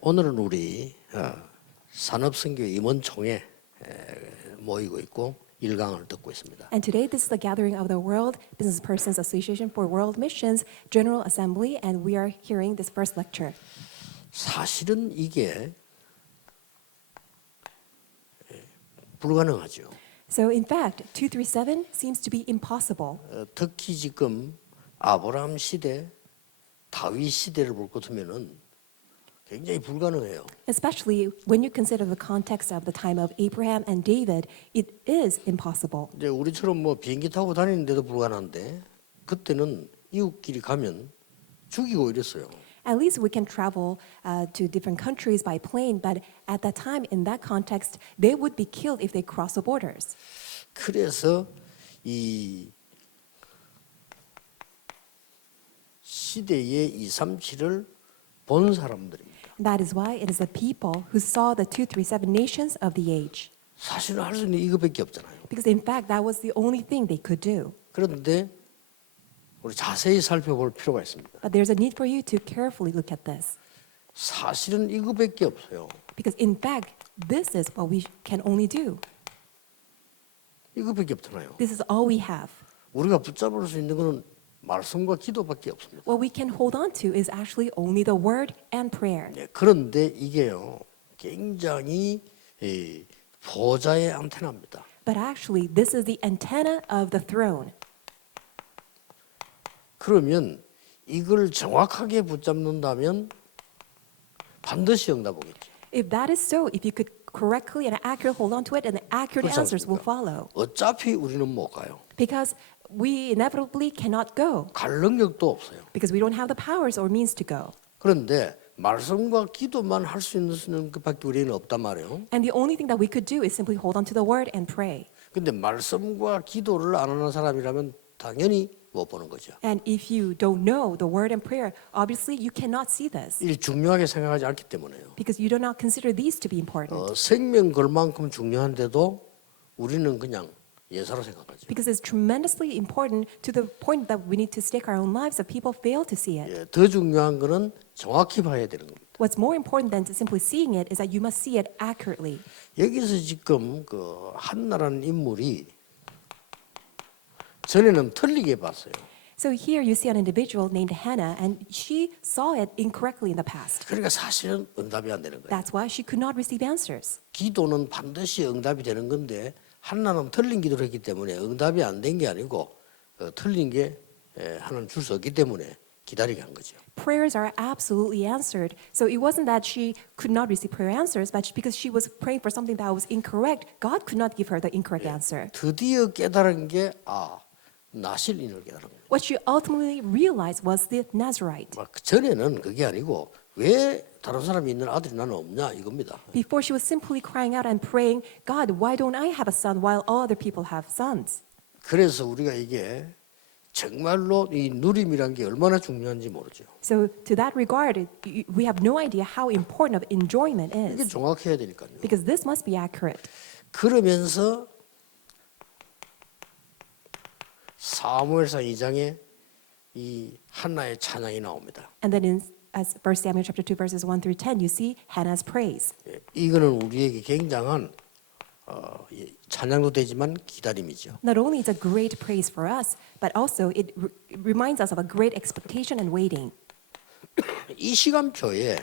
오늘은 우리 산업선교 임원총회 모이고 있고 1강을 듣고 있습니다. And today, this is the gathering of the World Business Persons Association for World Missions General Assembly, and we are hearing this first lecture. 사실은 이게 불가능하죠. So, in fact, 237 seems to be impossible. 특히 지금 아브라함 시대, 다윗 시대를 볼 것 같으면은 굉장히 불가능해요. Especially when you consider the context of the time of Abraham and David, it is impossible. 이제 우리처럼 뭐 비행기 타고 다니는데도 불가능한데 그때는 이웃끼리 가면 죽이고 이랬어요. At least we can travel to different countries by plane, but at that time, in that context, they would be killed if they cross the borders. 그래서 이 시대의 237을 본 사람들입니다. That is why it is the people who saw the 237 nations of the age. 사실은 할 수 있는 이거밖에 없잖아요. Because in fact, that was the only thing they could do. 그런데 우리 자세히 살펴볼 필요가 있습니다. But there's a need for you to carefully look at this. 사실은 이거밖에 없어요. Because in fact, this is what we can only do. 이거밖에 없잖아요. This is all we have. 우리가 붙잡을 수 있는 것은 말씀과 기도밖에 없습니다. What we can hold on to is actually only the word and prayer. 그런데 이게요, 굉장히 보좌의 안테나입니다. But actually, this is the antenna of the throne. 그러면 이걸 정확하게 붙잡는다면 반드시 응답 오겠죠. If that is so, if you could correctly and accurately hold on to it, and the accurate 그렇지 answers will 않습니까? follow. 어차피 우리는 못 가요. Because we inevitably cannot go. 갈 능력도 없어요. Because we don't have the powers or means to go. 그런데 말씀과 기도만 할 수 있는 것밖에 우리는 없단 말이에요. And the only thing that we could do is simply hold on to the word and pray. 근데 말씀과 기도를 안 하는 사람이라면 당연히 못 보는 거죠. And if you don't know the word and prayer, obviously you cannot see this. 이 중요하게 생각하지 않기 때문에요. Because you do not consider these to be important. 생명 걸 만큼 중요한데도 우리는 그냥 예사로 생각하죠. Because it's tremendously important to the point that we need to stake our own lives, that people fail to see it. 더 중요한 거는 정확히 봐야 되는 겁니다. What's more important than simply seeing it is that you must see it accurately. 여기서 지금 그 한나라는 인물이 전에는 틀리게 봤어요. So here you see an individual named Hannah, and she saw it incorrectly in the past. 그러니까 사실은 응답이 안 되는 거예요. That's why she could not receive answers. 기도는 반드시 응답이 되는 건데 한나는 틀린 기도를 했기 때문에 응답이 안 된 게 아니고 틀린 게 하나는 줄 수 없기 때문에 기다리게 한 거죠. Prayers are absolutely answered. So it wasn't that she could not receive prayer answers, but because she was praying for something that was incorrect, God could not give her the incorrect answer. 드디어 깨달은 게 나실인을 깨달은 거예요. What she ultimately realized was the Nazarite. 막 전에는 그게 아니고 왜 다른 사람이 있는 아들이 나는 없냐 이겁니다. Before she was simply crying out and praying, God, why don't I have a son while all other people have sons? 그래서 우리가 이게 정말로 이 누림이란 게 얼마나 중요한지 모르죠. So to that regard, we have no idea how important of enjoyment 이게 is. 정확해야 되니까요. Because this must be accurate. 그러면서 사무엘상 2장에 이 한나의 찬양이 나옵니다. And then in 1 Samuel chapter 2 verses 1 through 10, you see Hannah's praise. 이거는 우리에게 굉장한 찬양도 되지만 기다림이죠. Not only is it a great praise for us, but also it reminds us of a great expectation and waiting. 이 시간표에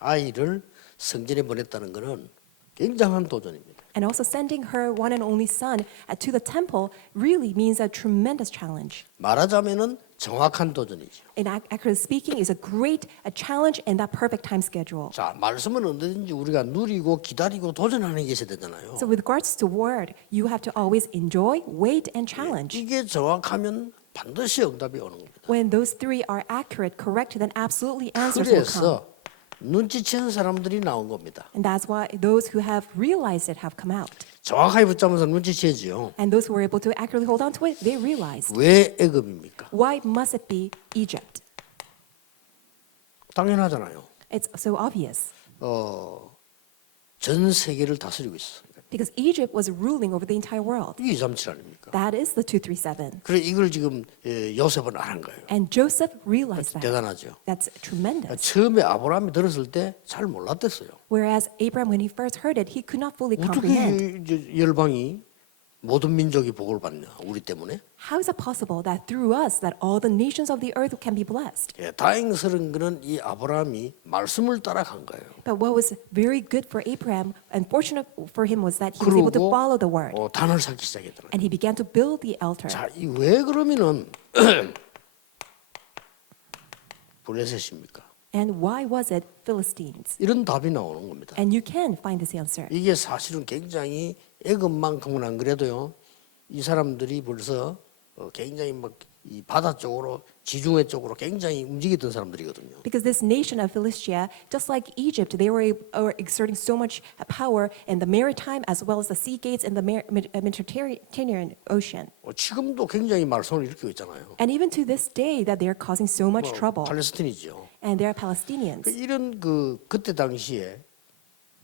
아이를 성전에 보냈다는 것은 굉장한 도전입니다. And also sending her one and only son to the temple really means a tremendous challenge. 말하자면은 정확한 도전이죠. And accurately speaking, is a great challenge in that perfect time schedule. 자, 말씀은 언제든지 우리가 누리고 기다리고 도전하는 게 있어야 되잖아요. So with regards to word, you have to always enjoy, wait, and challenge. 이게 정확하면 반드시 응답이 오는 겁니다. When those three are accurate, correct, then absolutely answers will come. 그래서 눈치챈 사람들이 나온 겁니다. And that's why those who have realized it have come out. 정확하게 붙잡으면서 눈치채지요. And those who were able to accurately hold on to it, they realized. 왜 애굽입니까? Why must it be Egypt? 당연하잖아요. It's so obvious. 전 세계를 다스리고 있어요. Because Egypt was ruling over the entire world. 이게 237 아닙니까? That is the 237. 그래 이걸 지금 요셉은 안 거예요. And Joseph realized that. 대단하죠. That's tremendous. 처음에 아브라함이 들었을 때 잘 몰랐댔어요. Whereas Abraham, when he first heard it, he could not fully 어떻게 comprehend. 이제 열방이 모든 민족이 복을 받냐 우리 때문에? How is it possible that through us that all the nations of the earth can be blessed? 예, 다행스러운 거는 이 아브라함이 말씀을 따라간 거예요. But what was very good for Abraham and fortunate for him was that he was able to follow the word. 단을 쌓기 시작했더라. And he began to build the altar. 자, 이 왜 그러면은 블레셋입니까? And why was it Philistines? 이런 답이 나오는 겁니다. And you can find this answer. 이게 사실은 굉장히 애굽만큼은 안 그래도요. 이 사람들이 벌써 굉장히 막 이 바다 쪽으로 지중해 쪽으로 굉장히 움직이던 사람들이거든요. Because this nation of Philistia, just like Egypt, they were exerting so much power in the maritime as well as the sea gates in the Mediterranean Ocean. 지금도 굉장히 말썽을 일으키고 있잖아요. And even to this day that they are causing so much trouble. 팔레스틴이죠. And they are Palestinians. 이런 그때 당시에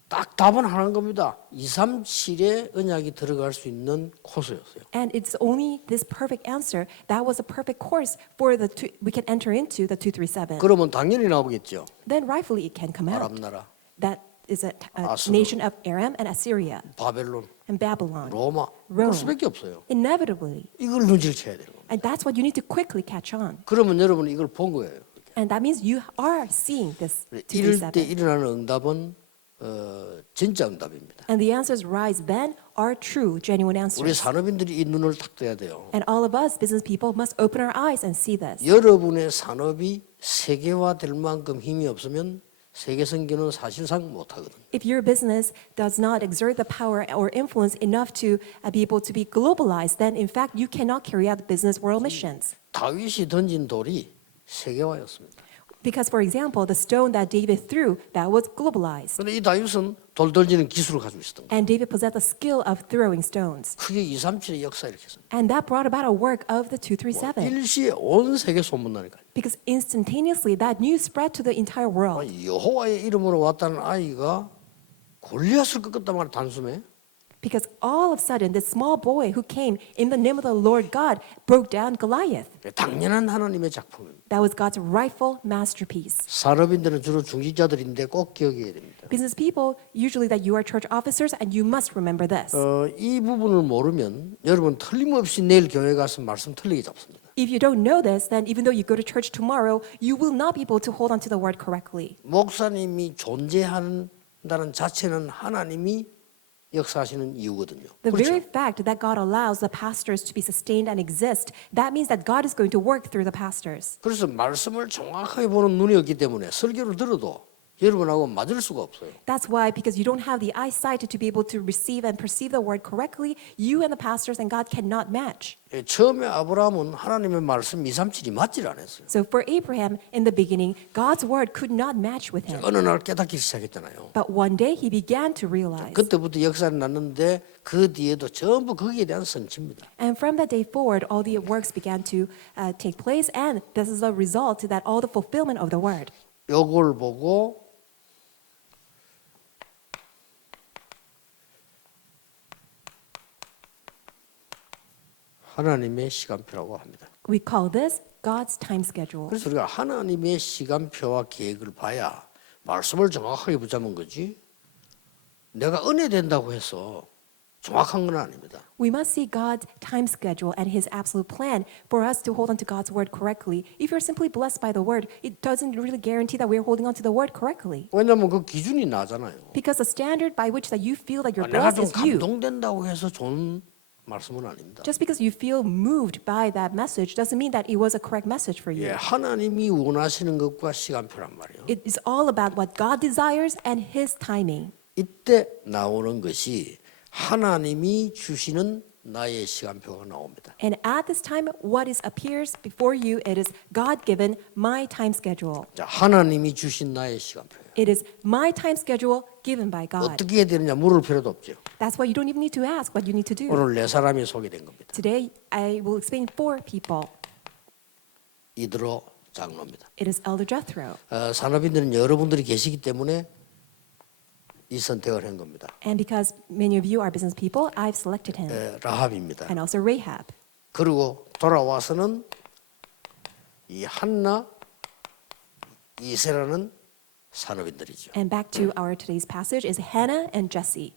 딱 답은 하나인 겁니다. 237의 언약이 들어갈 수 있는 코스였어요. And it's only this perfect answer that was a perfect course for we can enter into the 237. 그러면 당연히 나오겠죠. Then rightfully it can come out. 아랍 나라, That is a 아수르. nation of Aram and Assyria 바벨론, and Babylon. 로마 Rome. 볼 수밖에 없어요. Inevitably. 이걸 눈치를 채야 되는 겁니다. And that's what you need to quickly catch on. 그러면 여러분은 이걸 본 거예요. And that means you are seeing this 이럴 때 237. 일어나는 응답은 진짜 응답입니다. And the answers rise then are true, genuine 우리 answers. 산업인들이 이 눈을 탁 떠야 돼요. And all of us business people must open our eyes and see this. 여러분의 산업이 세계화될 만큼 힘이 없으면 세계 선교는 사실상 못하거든요. If your business does not exert the power or influence enough to be able to be globalized, then in fact you cannot carry out business world missions. 다윗이 던진 돌이 세계화였습니다. Because, for example, the stone that David threw, that was globalized. 그런데 이 다윗은 돌 던지는 기술을 가지고 있었던 거예요. And David possessed the skill of throwing stones. 그게 237의 역사 이렇게 했습니다. And that brought about a work of the 237. 일시에 온 세계 소문나니까. Because instantaneously that news spread to the entire world. 여호와의 이름으로 왔다는 아이가 골리앗을 꺾었단 말이야 단숨에. Because all of a sudden, this small boy who came in the name of the Lord God broke down Goliath. 당연한 하나님의 작품입니다. That was God's rightful masterpiece. 산업인들은 주로 중직자들인데 꼭 기억해야 됩니다. Business people, usually that you are church officers, and you must remember this. 이 부분을 모르면 여러분 틀림없이 내일 교회 가서 말씀 틀리게 잡습니다. If you don't know this, then even though you go to church tomorrow, you will not be able to hold on to the word correctly. 목사님이 존재한다는 자체는 하나님이 역사하시는 이유거든요. The 그렇죠? very fact that God allows the pastors to be sustained and exist, that means that God is going to work through the pastors. 그래서 말씀을 정확하게 보는 눈이 없기 때문에 설교를 들어도 여러분하고 맞을 수가 없어요. That's why, because you don't have the eyesight to be able to receive and perceive the word correctly, you and the pastors and God cannot match. 처음에 아브라함은 하나님의 말씀 237이 맞질 않았어요. So for Abraham, in the beginning, God's word could not match with him. 어느 날 깨닫기 시작했잖아요. But one day he began to realize. 그때부터 역사는 났는데 그 뒤에도 전부 거기에 대한 선치입니다. And from that day forward, all the works began to take place, and this is a result that all the fulfillment of the word. 요걸 보고 하나님의 시간표라고 합니다. We call this God's time schedule. 그래서 우리가 하나님의 시간표와 계획을 봐야 말씀을 정확하게 붙잡은 거지. 내가 은혜 된다고 해서 정확한 건 아닙니다. We must see God's time schedule and His absolute plan for us to hold on to God's word correctly. If you're simply blessed by the word, it doesn't really guarantee that we're holding on to the word correctly. 왜냐하면 그 기준이 나잖아요. Because the standard by which that you feel that you're 내가 blessed 좀 is you. 감동된다고 해서 좋은 말씀은 아닙니다. Just because you feel moved by that message doesn't mean that it was a correct message for you. 예, 하나님이 원하시는 것과 시간표란 말이에요. It is all about what God desires and His timing. 이때 나오는 것이 하나님이 주시는 나의 시간표가 나옵니다. And at this time, what appears before you, it is God-given my time schedule. 자, 하나님이 주신 나의 시간표예요. It is my time schedule given by God. 어떻게 해야 되느냐 물을 필요도 없죠. That's why you don't even need to ask what you need to do. 오늘 네 사람이 소개된 겁니다. Today, I will explain 4 people. 이드로 장로입니다. It is Elder Jethro. 산업인들은 여러분들이 계시기 때문에 이 선택을 한 겁니다. And because many of you are business people, I've selected him. 라합입니다. And also Rahab. 그리고 돌아와서는 이 한나, 이세라는 산업인들이죠. And back to our today's passage is Hannah and Jesse.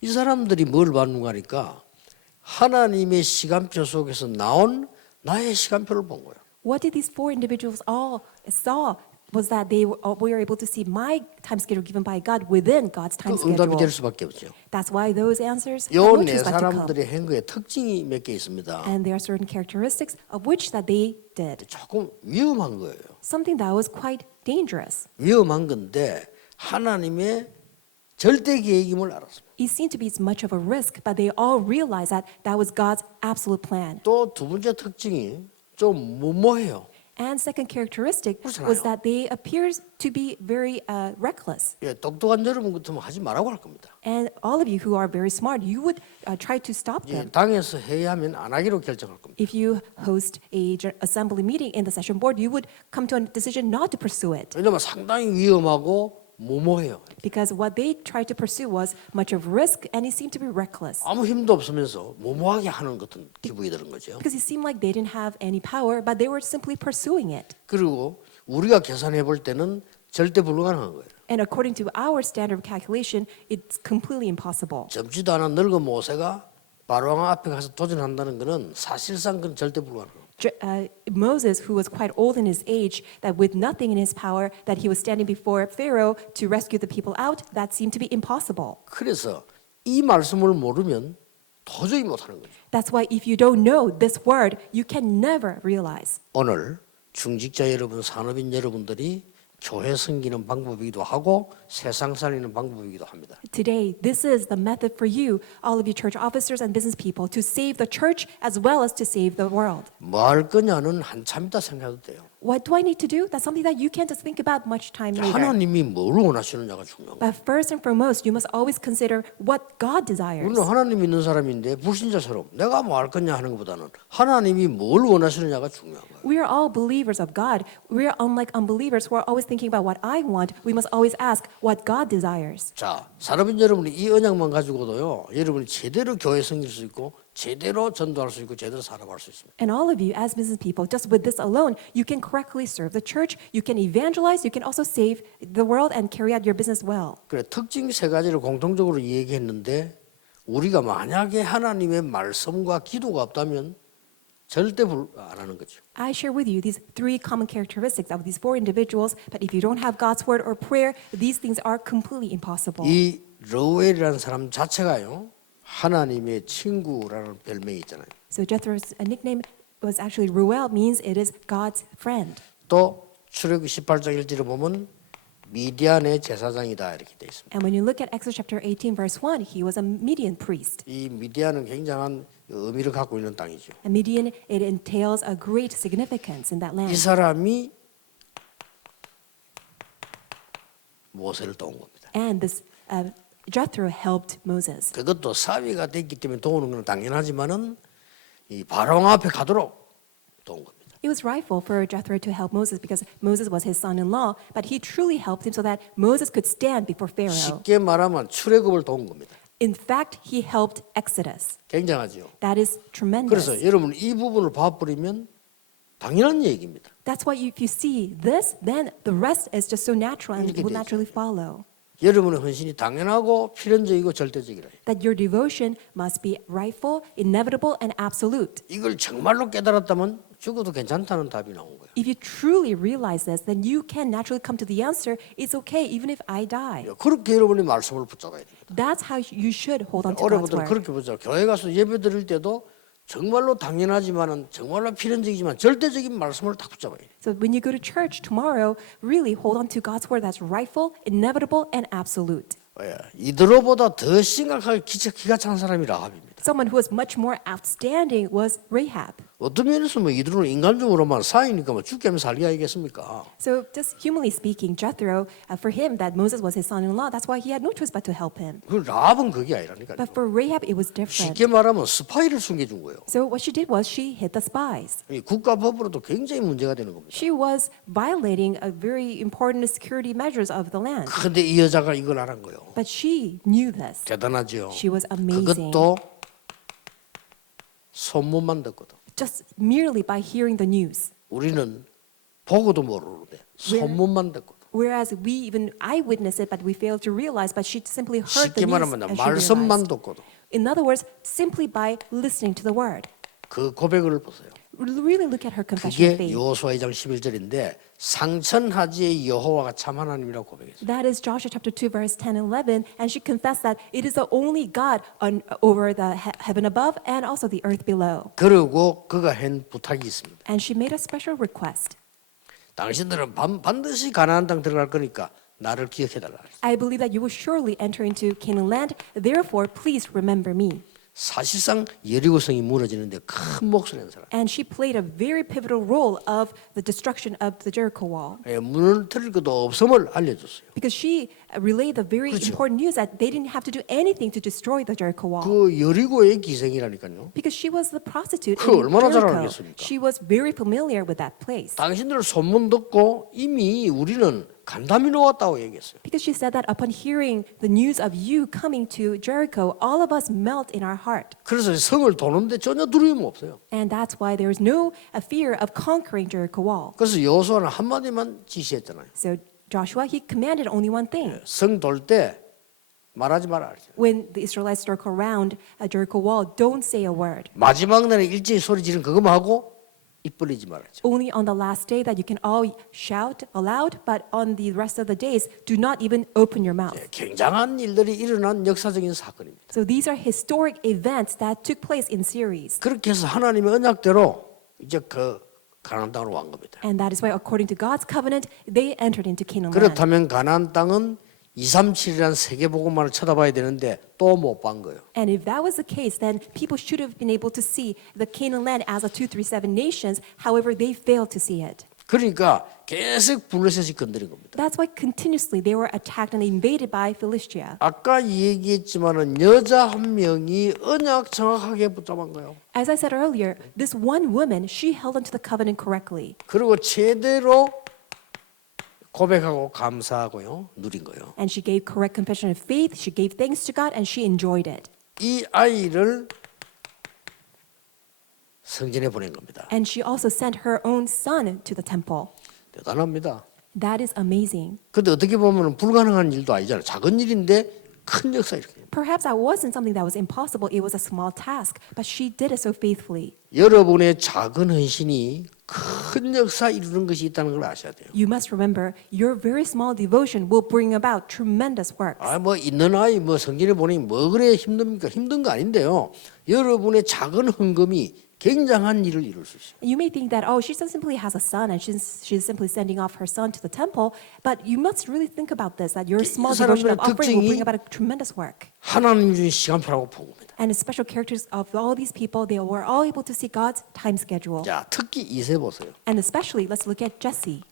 이 사람들이 뭘 봤는가 하니까 하나님의 시간표 속에서 나온 나의 시간표를 본 거예요. What did these four individuals all saw was that they were able to see my time schedule given by God within God's time 그 응답이 될 schedule. 수밖에 없죠. That's why those answers 요 no 네 choose but to come. 사람들이 한 거에 특징이 몇 개 있습니다. And there are certain characteristics of which that they did. 조금 위험한 거예요. Something that was quite dangerous. 위험한 건데 하나님의 절대 계획임을 알았습니다. It seemed to be as much of a risk, but they all realized that that was God's absolute plan. 또 두 번째 특징이 좀 무모해요. And second characteristic 그렇잖아요. was that they appears to be very reckless. 예, 똑똑한 여러분 같으면 하지 말라고 할 겁니다. And all of you who are very smart, you would try to stop 예, them. 당에서 해야 하면 안 하기로 결정할 겁니다. If you host a assembly meeting in the session board, you would come to a decision not to pursue it. 왜냐하면 상당히 위험하고 무모해요. Because what they tried to pursue was much of risk and it seemed to be reckless. 아무 힘도 없으면서 무모하게 하는 같은 기분이 드는 거죠. Because it seemed like they didn't have any power, but they were simply pursuing it. 그리고 우리가 계산해 볼 때는 절대 불가능한 거예요. And according to our standard of calculation, it's completely impossible. 젊지도 않은 늙은 모세가 바로왕 앞에 가서 도전한다는 것은 사실상 그건 절대 불가능해요. Moses, who was quite old in his age, that with nothing in his power, that he was standing before Pharaoh to rescue the people out, that seemed to be impossible. 그래서 이 말씀을 모르면 도저히 못하는 거죠. That's why if you don't know this word, you can never realize. 오늘 중직자 여러분, 산업인 여러분들이 교회 섬기는 방법이기도 하고 세상 살리는 방법이기도 합니다. Today, this is the method for you, all of you church officers and business people, to save the church as well as to save the world. 뭐 할 거냐는 한참 있다 생각해도 돼요. What do I need to do? That's something that you can't just think about much time later. 하나님이 뭘 원하시느냐가 중요한 거예요. But first and foremost, you must always consider what God desires. 우리는 하나님 믿는 사람인데 불신자처럼 내가 뭐 할 거냐 하는 것보다는 하나님이 뭘 원하시느냐가 중요한 거예요. We are all believers of God. We are unlike unbelievers who are always thinking about what I want. We must always ask what God desires. 자, 산업인 여러분이 이 언약만 가지고도요, 여러분이 제대로 교회 섬길 수 있고 제대로 전도할 수 있고 제대로 살아갈 수 있습니다. And all of you as business people, just with this alone, you can correctly serve the church, you can evangelize, you can also save the world and carry out your business well. 그래 특징 세 가지를 공통적으로 얘기했는데 우리가 만약에 하나님의 말씀과 기도가 없다면 절대 안 하는 거죠. I share with you these three common characteristics of these four individuals, but if you don't have God's word or prayer, these things are completely impossible. 이 러웰이라는 사람 자체가요, 하나님의 친구라는 별명이 있잖아요. So Jethro's nickname was actually Ruel, means it is God's friend. 또 출애굽기 18장 1절에 보면 미디안의 제사장이다 이렇게 돼 있습니다. And when you look at Exodus chapter 18, verse 1, he was a Midian priest. 이 미디안은 굉장한 의미를 갖고 있는 땅이죠. And Midian, it entails a great significance in that 이 land. 사람이 모세를 도운 겁니다. And this Jethro helped Moses. 그것도 사위가 됐기 때문에 도우는 건 당연하지만은 이 바로왕 앞에 가도록 도운 겁니다. It was rightful for Jethro to help Moses because Moses was his son-in-law, but he truly helped him so that Moses could stand before Pharaoh. 쉽게 말하면 출애굽을 도운 겁니다. In fact, he helped Exodus. 굉장하죠. That is tremendous. 그래서 여러분 이 부분을 봐버리면 당연한 얘기입니다. That's why if you see this, then the rest is just so natural and 이렇게 will 되죠. naturally follow. 여러분의 헌신이 당연하고 필연적이고 절대적이라. That your devotion must be rightful, inevitable, and absolute. 이걸 정말로 깨달았다면 죽어도 괜찮다는 답이 나온 거예요. If you truly realize this, then you can naturally come to the answer, it's okay even if I die. 그렇게 여러분이 말씀을 붙잡아야 됩니다. That's how you should hold on to God's 어려분들은 word. 그렇게 보죠. 교회 가서 예배 드릴 때도 정말로 당연하지만은 정말로 필연적이지만 절대적인 말씀을 딱 붙잡아야 돼요. So when you go to church tomorrow, really hold on to God's word that's rightful, inevitable, and absolute. 이들보다 더 심각하게 기가 찬 사람이 라합입니다. Someone who was much more outstanding was Rahab. 어떤 면에서 뭐 이들은 인간적으로만 사이니까 뭐 죽게 하면 살게 하겠습니까? So, just humanly speaking, Jethro, for him, that Moses was his son-in-law, that's why he had no choice but to help him. 그 라합은 그게 아니라니까요. But for Rahab, it was different. 쉽게 말하면 스파이를 숨겨준 거예요. So what she did was she hid the spies. 이 국가법으로도 굉장히 문제가 되는 겁니다. She was violating a very important security measures of the land. 그런데 이 여자가 이걸 안 한 거예요. But she knew this. 대단하죠. She was amazing. 그것도 소문만 듣거든. Just merely by hearing the news. 우리는 보고도 모르는데 소문만 듣거든. Whereas we even eyewitness it, but we fail to realize. But she simply heard the 쉽게 news 말하면 and she 말씀만 realized. 듣거든. In other words, simply by listening to the word. 그 고백을 보세요. Really look at her confession of 그게 faith. 여호수아 2장 11절인데 상천하지의 여호와가 참 하나님이라고 고백했어요. That is Joshua chapter 2, verse 10 and 11. And she confessed that it is the only God over the heaven above and also the earth below. 그리고 그가 한 부탁이 있습니다. And she made a special request. 당신들은 반드시 가나안 땅 들어갈 거니까 나를 기억해달라. I believe that you will surely enter into Canaan land. Therefore, please remember me. 사실상 여리고성이 무너지는데 큰 몫을 한 사람. And she played a very pivotal role of the destruction of the Jericho wall. 문을 틀릴 것도 없음을 알려줬어요. Because she relayed the very 그렇죠. important news that they didn't have to do anything to destroy the Jericho wall. 그 여리고의 기생이라니까요. Because she was the prostitute 그걸 in 얼마나 잘 Jericho. 알겠습니까? She was very familiar with that place. 당신들 소문 듣고 이미 우리는 간담이 놓았다고 얘기했어요. Because she said that upon hearing the news of you coming to Jericho, all of us melt in our heart. 그래서 성을 도는데 전혀 두려움 없어요. And that's why there is no fear of conquering Jericho wall. 그래서 여호수아는 한마디만 지시했잖아요. So Joshua, he commanded only one thing. 성 돌 때 말하지 마라. When the Israelites circle around a Jericho wall, don't say a word. 마지막 날에 일제히 소리 지르는 그거만 하고 입 벌리지 말았죠. Only on the last day that you can all shout aloud, but on the rest of the days, do not even open your mouth. 굉장한 일들이 일어난 역사적인 사건입니다. So these are historic events that took place in series. 그렇게 해서 하나님의 언약대로 이제 그 가나안 땅으로 간 겁니다. And that is why, according to God's covenant, they entered into Canaan land. 그렇다면 가나안 땅은 237이라는 세계복음만을 쳐다봐야 되는데 또 못 본 거예요. And if that was the case, then people should have been able to see the Canaan land as a 237 nations. However, they failed to see it. 그러니까 계속 블레셋이 건드린 겁니다. That's why continuously they were attacked and invaded by Philistia. 아까 얘기했지만은 여자 한 명이 언약 정확하게 붙잡은 거예요. As I said earlier, this one woman, she held onto the covenant correctly. 그리고 제대로 고백하고 감사하고요 누린 거예요. And she gave correct confession of faith, she gave thanks to God, and she enjoyed it. 이 아이를 성전에 보낸 겁니다. And she also sent her own son to the temple. 대단합니다. That is amazing. 근데 어떻게 보면 불가능한 일도 아니잖아요. 작은 일인데 큰 역사 이렇게. Perhaps that wasn't something that was impossible. It was a small task, but she did it so faithfully. 여러분의 작은 헌신이 큰 역사 이루는 것이 있다는 걸 아셔야 돼요. You must remember, your very small devotion will bring about tremendous works. 뭐 있는 아이 뭐 성전에 보내기 뭐 그래 힘듭니까? 힘든 거 아닌데요. 여러분의 작은 헌금이 굉장한 일을 이룰 수 있어요. You may think that, oh, she just simply has a son and she's simply sending off her son to the temple, but you must really think about this, that your small devotion of offering will bring about a tremendous work. 하나님 주신 시간표라고 본 겁니다. And the special characters of all these people, they were all able to see God's time schedule. 자, 특히 이세 보세요. And especially, let's look at Jesse.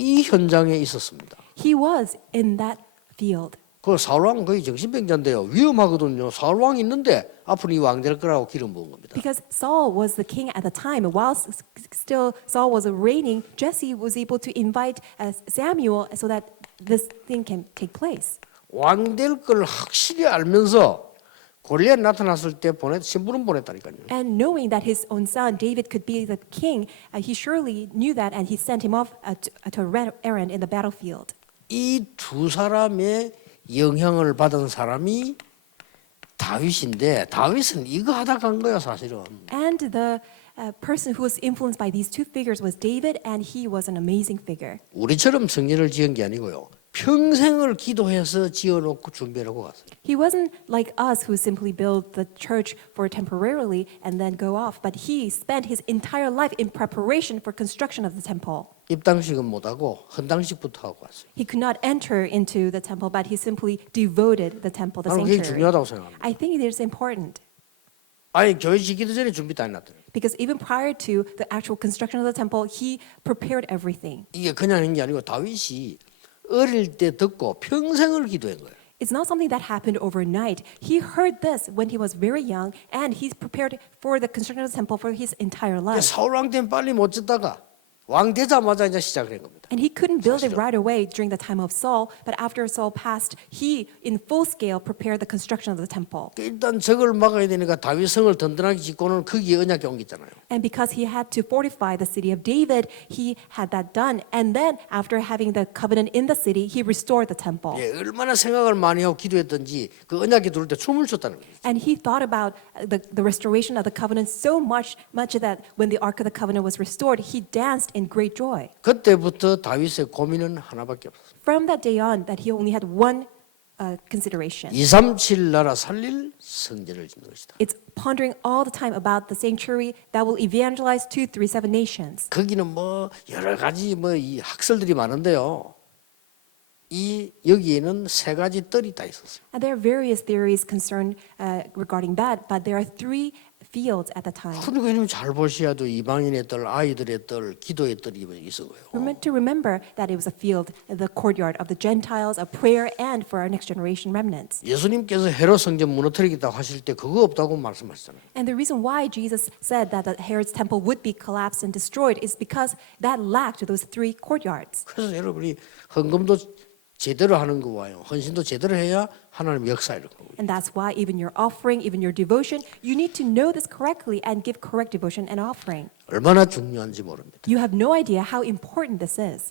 이 현장에 있었습니다. He was in that field. 그 사울왕 거의 정신병자인데요. 위험하거든요. 사울왕이 있는데 앞으로 이 왕 될 거라고 기름 부은 겁니다. Because Saul was the king at the time, and while still Saul was reigning, Jesse was able to invite Samuel so that this thing can take place. 왕 될 걸 확실히 알면서 골리앗 나타났을 때 신부름 보냈다니까요. And knowing that his own son David could be the king, he surely knew that, and he sent him off to run errand in the battlefield. 이 두 사람의 영향을 받은 사람이 다윗인데 다윗은 이거 하다 간 거야 사실은. And the person who was influenced by these two figures was David, and he was an amazing figure. 우리처럼 성전을 지은 게 아니고요. 평생을 기도해서 지어놓고 준비하고 갔어요. He wasn't like us who simply build the church for temporarily and then go off, but he spent his entire life in preparation for construction of the temple. 입당식은 못하고 헌당식부터 하고 왔어요. He could not enter into the temple, but he simply devoted the temple, the 나는 그게 sanctuary. 중요하다고 생각합니다. I think it is important. 아예 교회 짓기도 전에 준비 다 해놨더라고요. Because even prior to the actual construction of the temple, he prepared everything. 이게 그냥 한 게 아니고 다윗이 어릴 때 듣고 평생을 기도한 거예요. It's not something that happened overnight. He heard this when he was very young, and he's prepared for the construction of the temple for his entire life. 사울 왕 때는 빨리 못 짓다가 왕 되자마자 이제 시작을 한 겁니다. And he couldn't build it 사실은. right away during the time of Saul, but after Saul passed, he, in full scale, prepared the construction of the temple. 일단 적을 막아야 되니까 다윗 성을 든든하게 짓고는 거기에 언약궤 옮겼잖아요. And because he had to fortify the city of David, he had that done. And then, after having the covenant in the city, he restored the temple. 예, 얼마나 생각을 많이 하고 기도했던지 그 언약궤 들어올 때 춤을 췄다는 거예요. And he thought about the restoration of the covenant so much that when the Ark of the Covenant was restored, he danced in great joy. 그때부터 다윗의 고민은 하나밖에 없었어요. From that day on, that he only had one consideration. 237 나라 살릴 성전을 짓는 것이다. It's pondering all the time about the sanctuary that will evangelize 237 nations. 거기는 뭐 여러 가지 뭐 이 학설들이 많은데요. 이 여기에는 세 가지 뜰이 다 있었어요. And there are various theories concerned regarding that, but there are three fields at the time. 그러니까 이놈 잘 보셔야 돼. 이방인의 뜰, 아이들의 뜰, 기도의 뜰이 있어요. We're meant to remember that it was a field, the courtyard of the Gentiles, of prayer, and for our next generation remnants. 예수님께서 헤롯 성전 무너뜨리겠다고 하실 때 그거 없다고 말씀하셨잖아요. And the reason why Jesus said that the Herod's temple would be collapsed and destroyed is because that lacked those three courtyards. 그래서 여러분이 헌금도 제대로 하는 거와요. 헌신도 제대로 해야 하나님 역사를 거고요. And that's why even your offering, even your devotion, you need to know this correctly and give correct devotion and offering. 얼마나 중요한지 모릅니다. You have no idea how important this is.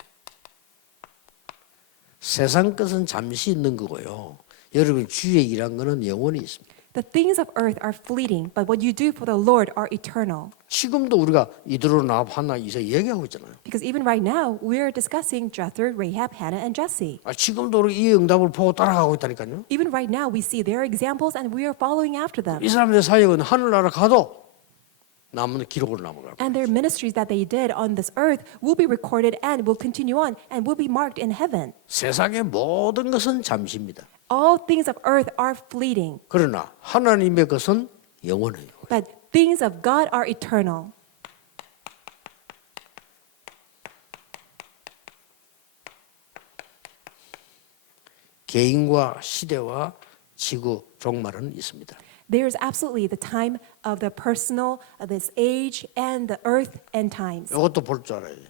세상 것은 잠시 있는 거고요. 여러분 주의 일한 거는 영원히 있습니다. The things of earth are fleeting, but what you do for the Lord are eternal. 지금도 우리가 이드로 나합 하나 이세 얘기하고 있잖아요. Because even right now, we're discussing Jethro, Rahab, Hannah, and Jesse. 지금도 우리 이 응답을 보고 따라가고 있다니까요. Even right now, we see their examples and we are following after them. 이 사람들의 사역은 하늘나라 가도 남은 기록으로 남아갈 거예요. And their ministries that they did on this earth will be recorded and will continue on and will be marked in heaven. 세상의 모든 것은 잠시입니다. All things of earth are fleeting, 그러나 하나님의 것은 영원해요. but things of God are eternal. 개인과 시대와 지구 종말은 있습니다. There is absolutely the time of the personal, of this age, and the earth end times. 이것도 볼 줄 알아야 돼요.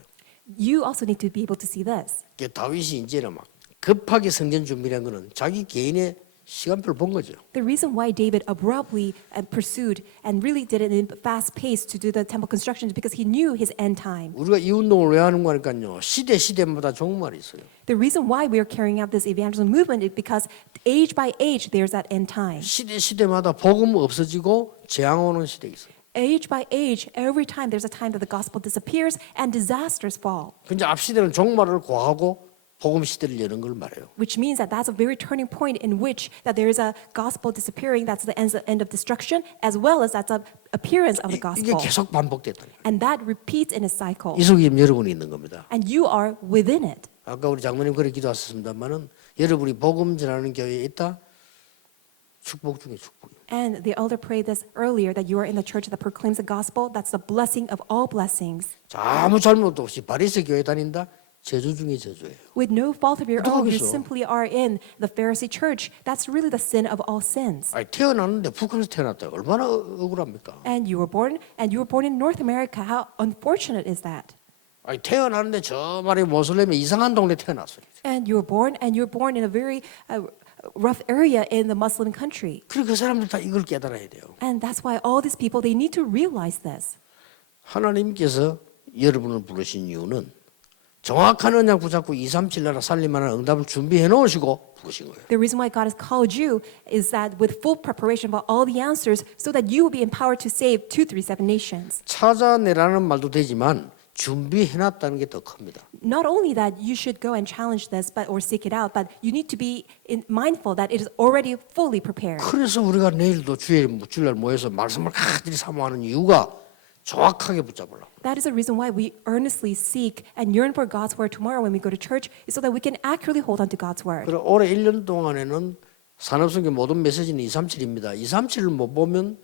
You also need to be able to see this. 다윗이 이제는 막 급하게 성전 준비한 거는 자기 개인의 시간표를 본 거죠. The reason why David abruptly pursued and really did it in fast pace to do the temple construction is because he knew his end time. 우리가 이 운동을 왜 하는 거니까요. 시대마다 종말이 있어요. The reason why we are carrying out this evangelism movement is because age by age there's that end time. 시대마다 복음 없어지고 재앙 오는 시대 있어요. Age by age, every time there's a time that the gospel disappears and disasters fall. 근데 앞 시대는 종말을 고하고 복음 시대를 여는 걸 말해요. Which means that that's a very turning point in which that there is a gospel disappearing, that's the end of destruction, as well as that's the appearance of the 이게 gospel. 계속 반복됐다. And that repeats in a cycle. 이 속에 지금 여러분이 있는 겁니다. And you are within it. 아까 우리 장모님 그렇게 기도하셨습니다만은 여러분이 복음 전하는 교회에 있다. 축복 중에 축복이에요. And the elder prayed this earlier that you are in the church that proclaims the gospel. That's the blessing of all blessings. 아무 잘못도 없이 바리새 교회 다닌다. 저주 중에 저주예요. With no fault of your own, you 어떡하겠어? simply are in the Pharisee church. That's really the sin of all sins. 태어났는데 북한에서 태어났다. 얼마나 억울합니까? And you were born in North America. How unfortunate is that? 태어났는데 저 말에 모슬렘의 이상한 동네 태어났어요. And you were born in a very rough area in the Muslim country. 그리고 그 사람들 다 이걸 깨달아야 돼요. And that's why all these people, they need to realize this. 하나님께서 여러분을 부르신 이유는 정확한 언약 붙잡고 237 나라 살림하는 응답을 준비해 놓으시고 부르신 거예요. The reason why God has called you is that with full preparation for all the answers so that you will be empowered to save 237 nations. 찾아내라는 말도 되지만 준비해 놨다는 게 더 큽니다. Not only that you should go and challenge this or seek it out, but you need to be mindful that it is already fully prepared. 그래서 우리가 내일도 주일날 모여서 말씀을 가득히 사모하는 이유가 정확하게 붙잡으려고. That is the reason why we earnestly seek and yearn for God's word tomorrow when we go to church, is so that we can accurately hold on to God's word. 그리고 올해 1년 동안에는 산업성경 모든 메시지는 237입니다. 237을 못 보면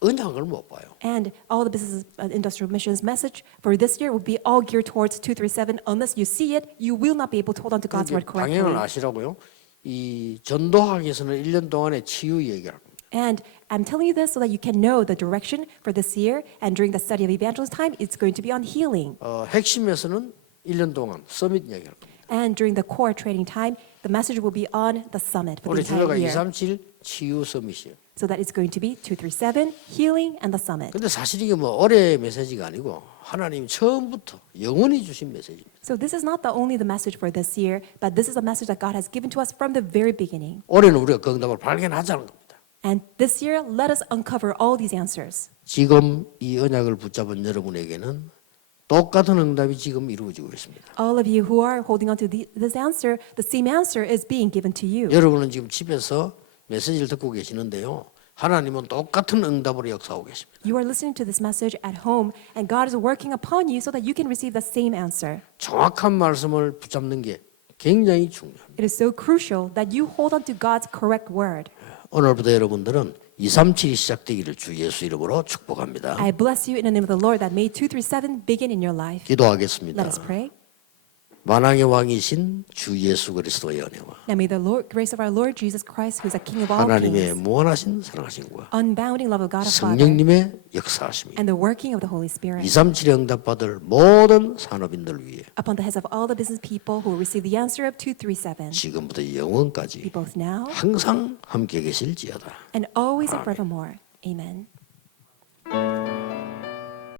언약을 못 봐요. And all the business industrial missions message for this year will be all geared towards 237. Unless you see it, you will not be able to hold on to God's word correctly. 방향을 아시라고요. 이 전도학에서는 1년 동안의 치유 얘기를 합니다. And I'm telling you this so that you can know the direction for this year. And during the study of evangelism time, it's going to be on healing. 핵심에서는 1년 동안 서밋 얘기를 합니다. And during the core training time, the message will be on the summit for the 올해 주제가 entire year. 237 치유 서밋이에요. So that it's going to be 237, healing, and the summit. 근데 사실 이게 뭐 올해 메시지가 아니고 하나님 처음부터 영원히 주신 메시지입니다. So this is not only the message for this year, but this is a message that God has given to us from the very beginning. 올해는 우리가 그 응답을 발견하자는 겁니다. And this year, let us uncover all these answers. 지금 이 언약을 붙잡은 여러분에게는 똑같은 응답이 지금 이루어지고 있습니다. All of you who are holding on to this answer, the same answer is being given to you. 여러분은 지금 집에서 메시지를 듣고 계시는데요. 하나님은 똑같은 응답으로 역사하고 계십니다. You are listening to this message at home, and God is working upon you so that you can receive the same answer. 정확한 말씀을 붙잡는 게 굉장히 중요합니다. It is so crucial that you hold on to God's correct word. 오늘부터 여러분들은 237이 시작되기를 주 예수 이름으로 축복합니다. I bless you in the name of the Lord that made 237 begin in your life. 기도하겠습니다. Let us pray. 만왕의 왕이신 주 예수 그리스도의 은혜와 Now may the grace of our Lord Jesus Christ, who is the King of all 하나님의 kings, 무한하신 사랑하심과 unbounding love of God our Father, 성령님의 역사하심이 and the working of the Holy Spirit 237에 응답받을 모든 산업인들 위해 upon the heads of all the business people who will receive the answer of 237, 지금부터 be 영원까지 both now 항상 함께 계실지어다. and always and forevermore. Amen.